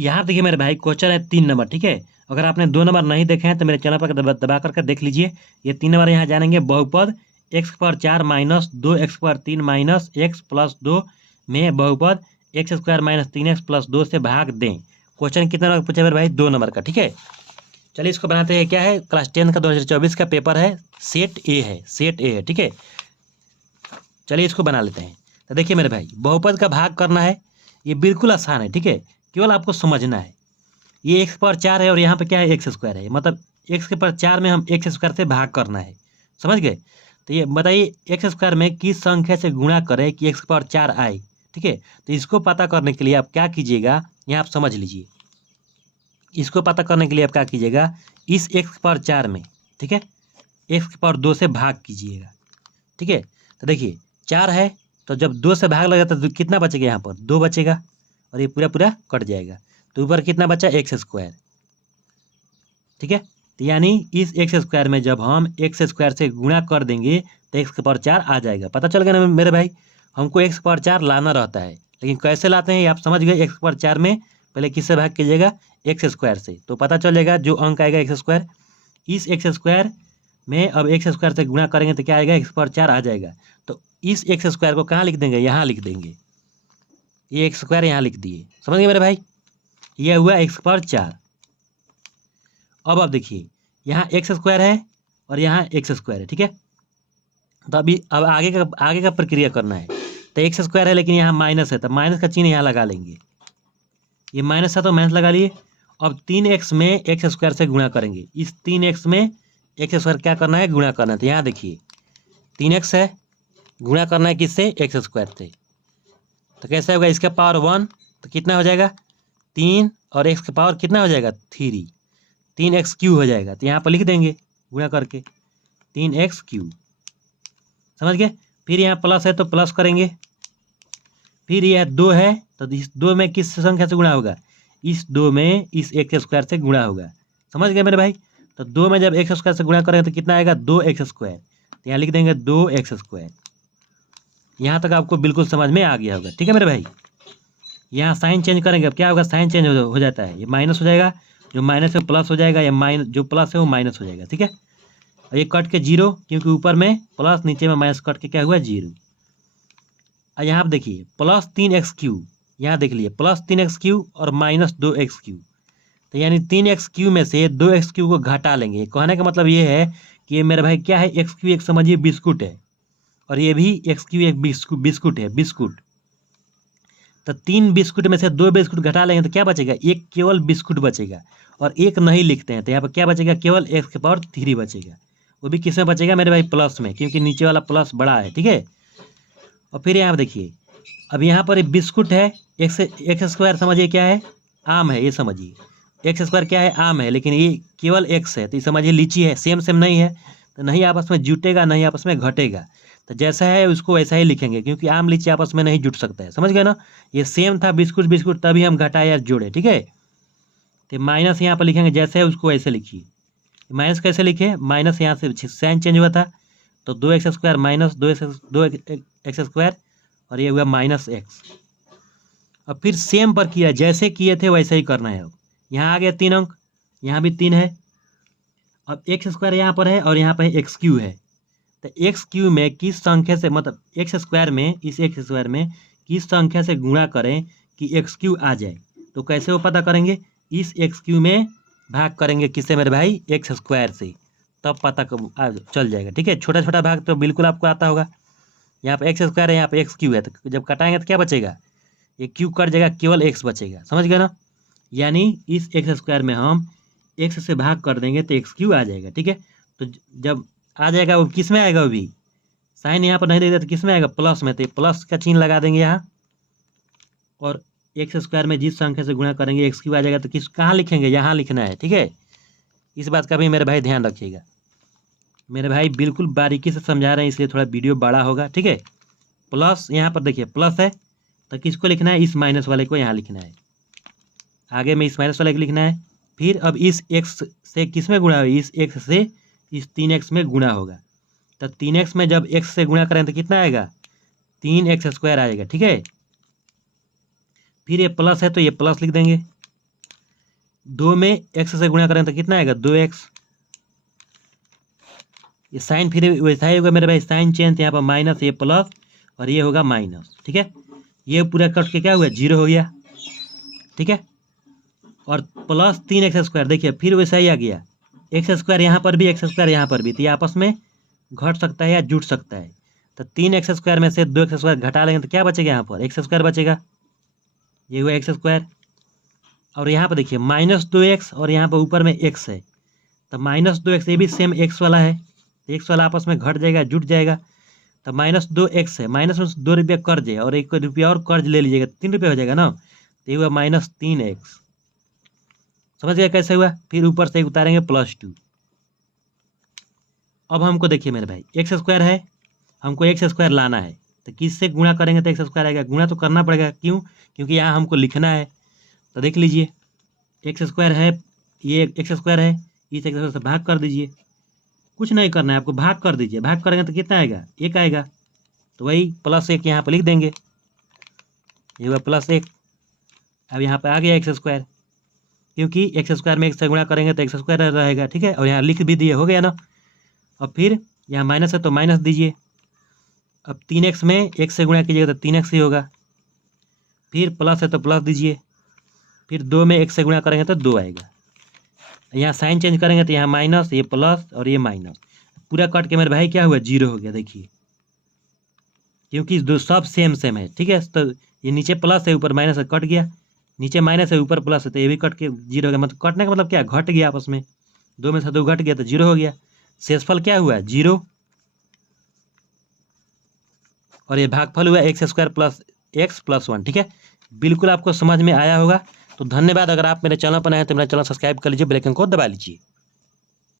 यहाँ देखिए मेरे भाई, क्वेश्चन है 3 नंबर, ठीक है। अगर आपने 2 नंबर नहीं देखे हैं तो मेरे चैनल पर दबा करके देख लीजिए। ये 3 नंबर यहाँ जानेंगे। बहुपद x² minus 2x² minus x plus 2 में बहुपद x² माइनस 3x प्लस 2 से भाग दें। क्वेश्चन कितना नंबर पूछा मेरे भाई? 2 नंबर का, ठीक है। चलिए इसको बनाते हैं। क्या है? क्लास 10 का 2024 का पेपर है, सेट ए है, सेट ए है, ठीक है। चलिए इसको बना लेते हैं। तो देखिए मेरे भाई, बहुपद का भाग करना है, ये बिल्कुल आसान है, ठीक है। केवल आपको समझना है। ये x² है और यहाँ पे क्या है? x² है। मतलब x⁴ में हम x² से भाग करना है, समझ गए। तो ये बताइए x² में किस संख्या से गुणा करें कि x⁴ आए, ठीक है। तो इसको पता करने के लिए आप क्या कीजिएगा, यहाँ आप समझ लीजिए। इसको पता करने के लिए आप क्या कीजिएगा, इस x⁴ में, ठीक है, x⁴ से भाग कीजिएगा, ठीक है। तो देखिए 4 है, तो जब 2 से भाग लगा तो कितना बचेगा? यहाँ पर 2 बचेगा और ये पूरा पूरा कट जाएगा। तो ऊपर कितना बचा? x², ठीक है। तो यानी इस x² में जब हम x² से गुणा कर देंगे तो x⁴ आ जाएगा। पता चल गया ना मेरे भाई। हमको x⁴ लाना रहता है, लेकिन कैसे लाते हैं ये आप समझ गए। x⁴ में पहले किससे भाग कीजिएगा? x² से, तो पता चलेगा जो अंक आएगा x²। इस x² में अब x² से गुणा करेंगे तो क्या आएगा? x⁴ आ जाएगा। तो इस x² को कहाँ लिख देंगे? यहाँ लिख देंगे। ये x² यहाँ लिख दिए, समझ गए मेरे भाई। ये हुआ x⁴। अब आप देखिए, यहाँ x² है और यहाँ x² है, ठीक है। तो अभी अब आगे का प्रक्रिया करना है। तो x² है लेकिन यहाँ माइनस है, तो माइनस का चिन्ह यहाँ लगा लेंगे। ये माइनस था तो माइनस लगा लिए। अब 3x में x² से गुणा करेंगे। इस 3x में x² क्या करना है? गुणा करना है। तो यहाँ देखिए 3x है, गुणा करना है किससे? x² से। तो कैसे होगा? इसका पावर 1, तो कितना हो जाएगा? 3 और x का पावर कितना हो जाएगा? 3, 3x³ हो जाएगा। तो यहाँ पर लिख देंगे गुणा करके 3x³, समझ गए। फिर यहाँ प्लस है तो प्लस करेंगे। फिर यह 2 है तो इस 2 में किस संख्या से गुणा होगा? इस 2 में इस x² से गुणा होगा, समझ गए मेरे भाई। तो 2 में जब x² से गुणा करेंगे तो कितना आएगा? 2x²। तो यहाँ लिख देंगे 2x²। यहाँ तक आपको बिल्कुल समझ में आ गया होगा, ठीक है मेरे भाई। यहाँ साइन चेंज करेंगे, अब क्या होगा? साइन चेंज हो जाता है, ये माइनस हो जाएगा, जो माइनस है प्लस हो जाएगा, या माइनस जो प्लस है वो माइनस हो जाएगा, ठीक है। और ये कट के 0, क्योंकि ऊपर में प्लस नीचे में माइनस, कट के क्या हुआ? 0। और यहाँ पर देखिए प्लस 3x³, यहाँ देख लीजिए प्लस 3x³ और माइनस 2x³। तो यानी 3x³ में से 2x³ को घटा लेंगे। कहने का मतलब ये है कि ये मेरे भाई क्या है? x³ एक समझिए बिस्कुट है, और ये भी x³ एक बिस्कुट है, बिस्कुट। तो 3 बिस्कुट में से 2 बिस्कुट घटा लेंगे तो क्या बचेगा? एक केवल बिस्कुट बचेगा, और एक नहीं लिखते हैं तो यहाँ पर क्या बचेगा? केवल x⁴ बचेगा। वो भी किस में बचेगा मेरे भाई? प्लस में, क्योंकि नीचे वाला प्लस बड़ा है, ठीक है। और फिर यहाँ देखिए, अब यहाँ पर बिस्कुट है, x² समझिए क्या है? आम है, ये समझिए x² क्या है? आम है, लेकिन ये केवल x है, तो ये समझिए लीची है। सेम सेम नहीं है तो नहीं आपस में जुटेगा, नहीं आपस में घटेगा। तो जैसा है उसको वैसा ही लिखेंगे, क्योंकि आम लीची आपस में नहीं जुट सकता है, समझ गए ना। ये सेम था बिस्कुट बिस्कुट, तभी हम घटाए या जोड़े, ठीक है। तो माइनस यहाँ पर लिखेंगे, जैसे है उसको वैसे लिखिए। माइनस कैसे लिखे? माइनस यहाँ से साइन चेंज हुआ था, तो 2x² माइनस 2x² और ये हुआ -x। अब फिर सेम पर किया, जैसे किए थे वैसे ही करना है। अब यहाँ आ गया 3 अंक, यहाँ भी 3 है। अब x² यहाँ पर है और यहाँ पर x³ है। तो x³ में किस संख्या से, मतलब x² में, इस x² में किस संख्या से गुणा करें कि x³ आ जाए? तो कैसे वो पता करेंगे? इस x³ में भाग करेंगे किससे मेरे भाई? x² से, तब पता चल जाएगा, ठीक है। छोटा छोटा भाग तो बिल्कुल आपको आता होगा। यहाँ पे x² है, यहाँ पे x³ है, तो जब कटाएंगे तो क्या बचेगा? ये क्यू कट जाएगा, केवल x बचेगा, समझ गए ना। यानी इस x² में हम x से भाग कर देंगे तो x³ आ जाएगा, ठीक है। तो जब आ जाएगा वो किस में आएगा? वो भी साइन यहाँ पर नहीं देगा तो किस में आएगा? प्लस में। तो प्लस का चिन्ह लगा देंगे यहाँ, और x² में जिस संख्या से गुणा करेंगे x³ आ जाएगा। तो किस कहाँ लिखेंगे? यहाँ लिखना है, ठीक है। इस बात का भी मेरे भाई ध्यान रखिएगा। मेरे भाई बिल्कुल बारीकी से समझा रहे हैं, इसलिए थोड़ा वीडियो बड़ा होगा, ठीक है। प्लस यहाँ पर देखिए प्लस है, तो किसको लिखना है? इस माइनस वाले को यहाँ लिखना है, आगे में इस माइनस वाले को लिखना है। फिर अब इस x से किस में गुणा होगा? इस x से इस 3x में गुणा होगा। तो 3x में जब x से गुणा करें तो कितना आएगा? 3x² आएगा, ठीक है। फिर ये प्लस है तो ये प्लस लिख देंगे, 2 में x से गुणा करें तो कितना आएगा 2x। ये साइन फिर वैसा ही होगा मेरे भाई, साइन चेंज यहाँ पर माइनस, ये प्लस और ये होगा माइनस। ठीक है, ये पूरा कट के क्या हुआ 0 हो गया। ठीक है, और प्लस 3x², देखिए फिर वैसा ही आ गया, x² यहाँ पर भी x² यहाँ पर भी, तो ये आपस में घट सकता है या जुट सकता है। तो 3x² में से 2x² घटा लेंगे तो क्या बचेगा, यहाँ पर x² बचेगा, ये हुआ x²। और यहाँ पर देखिए -2x और यहाँ पर ऊपर में x है, तो -2x ये भी सेम x वाला है, x वाला आपस में घट जाएगा जुट जाएगा। तो -2x है, माइनस में 2 रुपया कर्ज है और 1 रुपया और कर्ज ले लीजिएगा, 3 रुपया हो जाएगा ना, तो ये हुआ -3x। समझ गया कैसे हुआ। फिर ऊपर से उतारेंगे +2। अब हमको देखिए मेरे भाई x² है, हमको x² लाना है, तो किससे गुणा करेंगे तो x² आएगा, गुणा तो करना पड़ेगा, क्यों, क्योंकि यहाँ हमको लिखना है। तो देख लीजिए x² है, ये x² है, इस x² से भाग कर दीजिए, कुछ नहीं करना है आपको, भाग कर दीजिए, भाग करेंगे तो कितना आएगा 1 आएगा, तो वही +1 यहाँ पर लिख देंगे, ये हुआ +1। अब यहाँ पे आ गया x², क्योंकि x² में 1 से गुणा करेंगे तो x² रहेगा। ठीक है, और यहाँ लिख भी दिए, हो गया ना। और फिर यहाँ माइनस है तो माइनस दीजिए, अब 3x में 1 से गुणा कीजिएगा तो 3x ही होगा, फिर प्लस है तो प्लस दीजिए, फिर 2 में 1 से गुणा करेंगे तो 2 आएगा, यहाँ साइन चेंज करेंगे तो यहाँ माइनस, ये प्लस और ये माइनस, पूरा कट के मेरे भाई क्या हुआ 0 हो गया। देखिए क्योंकि दो सब सेम है। ठीक है, तो ये नीचे प्लस है ऊपर माइनस है, कट गया, नीचे माइनस है ऊपर प्लस है, तो ये भी कट के 0 हो गया। मतलब कटने का मतलब क्या, घट गया आपस में, 2 में से 2 घट गया तो 0 हो गया। शेषफल क्या हुआ 0, और ये भागफल हुआ x² + x + 1। ठीक है, बिल्कुल आपको समझ में आया होगा। तो धन्यवाद। अगर आप मेरे चैनल पर आए तो मेरा चैनल सब्सक्राइब कर लीजिए, बेल आइकन को दबा लीजिए।